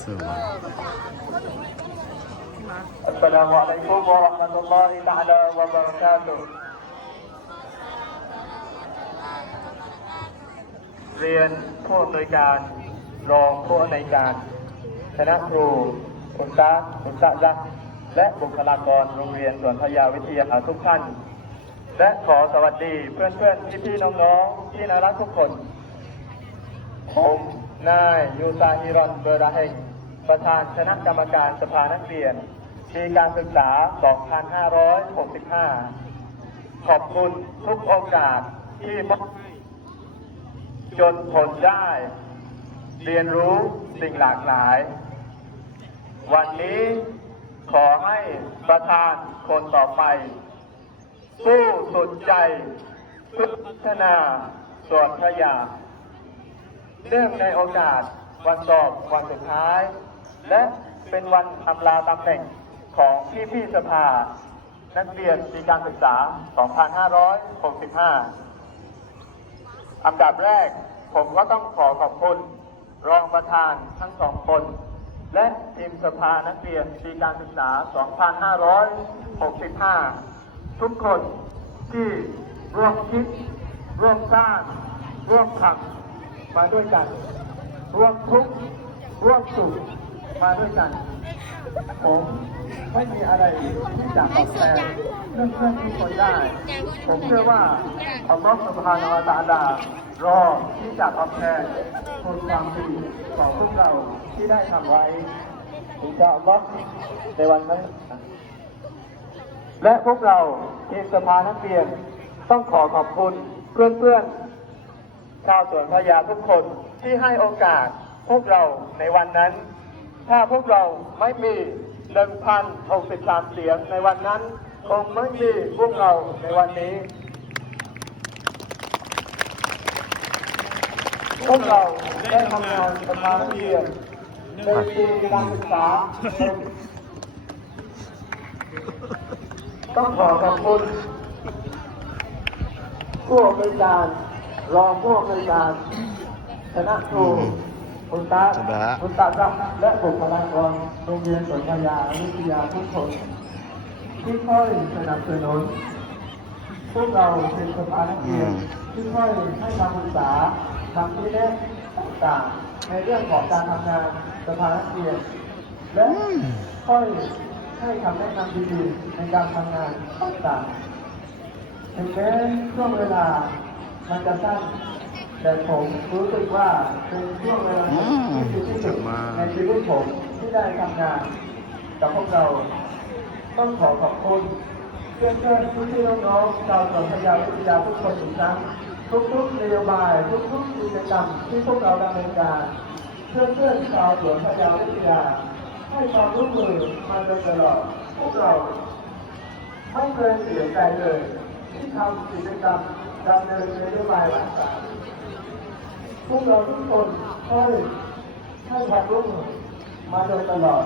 สวย السلام عليكم ورحمة الله تعالى وبركاته เรียนผู้อำนวยการรองผู้อำนวยการคณะครูคุณตาคุณตาจักและบุคลากรโรงเรียนสวนพยาวิทยาทุกท่าน และขอสวัสดีเพื่อนๆพี่ๆน้องๆที่น่ารักทุกคน ผมนายยูซาฮิรอนเบอร์ราเฮงประธานคณะกรรมการสภานักเรียนปีการศึกษา 2565 ขอบคุณทุกโอกาสที่มอบให้จนผลได้ เรียนรู้สิ่งหลากหลาย วันนี้ขอให้ประธานคนต่อไป สู้สุดใจพัฒนาส่วนพระยา เนื่องในโอกาส วันสอบวันสุดท้าย และเป็นวันอำลาตำแหน่งของพี่พี่ๆสภา นักเรียนปีการศึกษา 2565 อันดับแรกผมก็ต้องขอขอบคุณรองประธานทั้งสองคน และทีมสภานักเรียนปีการศึกษา 2565 ทุกคนที่ร่วมคิด ร่วมสร้าง ร่วมทำ มาด้วยกัน ร่วมทุกข์ร่วมสุขมาด้วยกัน ผมไม่มีอะไรที่จะตอบแทนเพื่อนเพื่อนทุกคนได้ ผมเชื่อว่าอัลลอฮฺสุบฮานาอัลตะอาลารอที่จะตอบแทนคุณความดีของพวกเราที่ได้ทำไว้อินชาอัลลอฮฺในวันนั้น และพวกเราทีมสภานักเรียนต้องขอขอบคุณเพื่อนๆ ชาวสวนพระยาทุกคนที่ให้โอกาสพวกเราในวันนั้น ถ้าพวกเราไม่มี1,063เสียงในวันนั้น คงไม่มีพวกเราในวันนี้ พวกเราได้ทำงานสภานักเรียนในปีการศึกษา ต้องขอขอบคุณผู้อำนวยการ รองผู้อำนวยการคณะครูคุณตาสบายคุณตาจักและบุคลากรโรงเรียนสวนพยาวิทยาทุกคนที่ค่อยสนับสนุนพวกเราเป็นสภานักเรียนที่ค่อยให้คำปรึกษาคำที่แนะต่างๆในเรื่องของการทำงานสภานักเรียนและค่อยให้คำแนะนำดีๆในการทำงานต่างๆถึงแม้ช่วงเวลา มันจะสั้นแต่ผมรู้สึกว่าเป็นช่วงเวลาที่ดีที่สุดในชีวิตผมที่ได้ทำงานกับพวกเรา ต้องขอขอบคุณเพื่อนเพื่อนๆพี่น้องๆชาวสวนพยาวิทยาทุกคนอีกครั้งทุกๆนโยบายทุกๆกิจกรรมที่พวกเราดำเนินการเพื่อนเพื่อนชาวสวนพยาวิทยาให้ความร่วมมือมาโดยตลอดพวกเราไม่เคยเสียใจเลย ที่ทำกิจกรรม ดำเนินนโยบายต่างๆพวกเราทุกคนค่อยให้ความร่วมมือมาโดยตลอด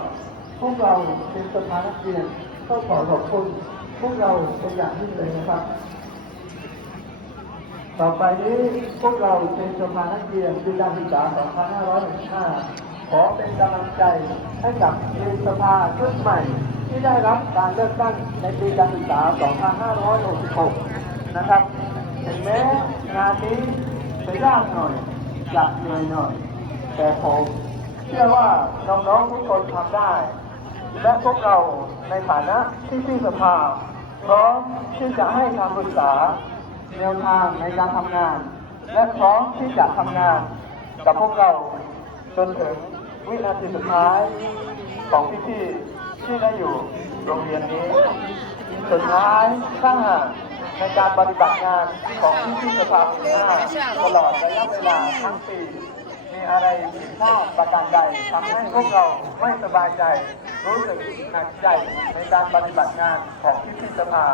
พวกเราเป็นสภานเรียนต้องขอขอบคุณพวกเราเป็นอย่างยิ่งเลยนะครับ ต่อไปนี้พวกเราเป็นสภานักเรียนปีการศึกษา 2565 ขอเป็นกำลังใจให้กับทีมสภาชุดใหม่ ที่ได้รับการเลือกตั้งในปีการศึกษา 2566 นะครับ ถึงแม้งานนี้จะยากหน่อยจะเหนื่อยหน่อย แต่ผมเชื่อว่าน้องๆทุกคนทำได้ และพวกเราในฐานะที่พี่สภาพร้อมที่จะให้คำปรึกษาแนวทางในการทำงาน และพร้อมที่จะทำงานกับพวกเราจนถึงวินาทีสุดท้ายของพี่ๆที่ได้อยู่โรงเรียนนี้ สุดท้ายถ้าหาก ในการปฏิบัติงานของพี่ๆสภาปีหน้าตลอดระยะเวลาทั้งปี มีอะไรผิดพลาดประการใดทำให้พวกเราไม่สบายใจ รู้สึกหนักใจในการปฏิบัติงานของพี่ๆสภา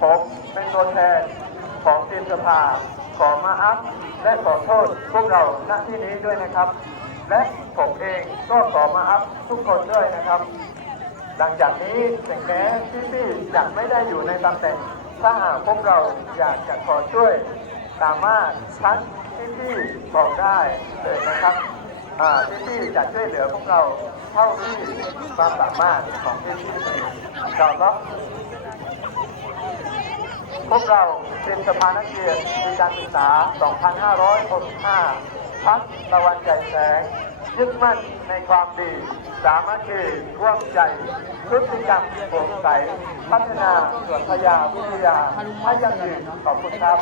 ผมเป็นตัวแทนของทีมสภาขอมาอัพและขอโทษพวกเราณที่นี้ด้วยนะครับ และผมเองก็ขอมาอัพทุกคนด้วยนะครับ หลังจากนี้ถึงแม้พี่ๆจะไม่ได้อยู่ในตำแหน่ง ถ้าหากพวกเราอยากจะขอช่วย สามารถชั้นที่ที่บอกได้เลยนะครับอ่าที่ที่จะช่วยเหลือพวกเราเท่าที่ความสามารถของที่ที่มีเราเนาะพวกเราเป็นสภานักเรียนปีการศึกษา 2565พักตะวันใจแสง ยึดมั่นในความดี สามัคคีร่วมใจพฤติกรรมโปร่งใส พัฒนาส่วนพยาวิทยาให้ยั่งยืนขอบคุณครับ